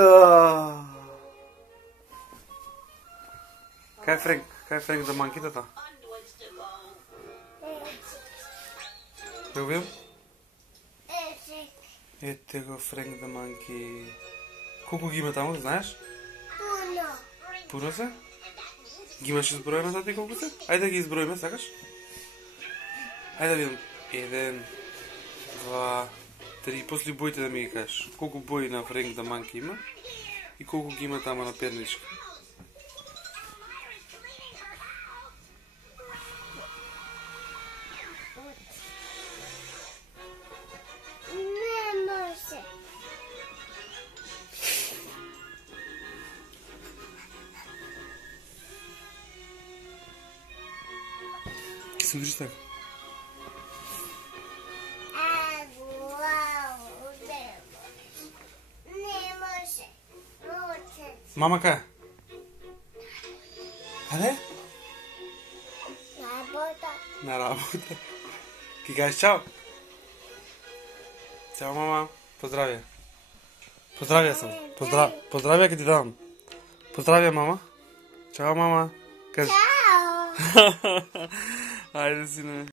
Ja. Kaj je Frank the Monkey, tata? Любим? Ете го Frank the Monkey. Колко ги има там, знаеш? Пуно. Пуно са? Ги имаш изброено, тати, колко са? Айде да ги изброиме, сакаш? Айде да видим. 1, 2, 3. После боите да ми ги кажеш. Колко бои на Frank the Monkey има? И колко ги има там на перничка? Не може. Се държи така. Мама къде? Къде? На работа. На работа. Ки кажеш чао? Чао, мама. Поздравя. Поздравя съм. Поздравя, ки ти давам. Поздравя, мама. Чао, мама. Кажи. Чао. Айде, сине.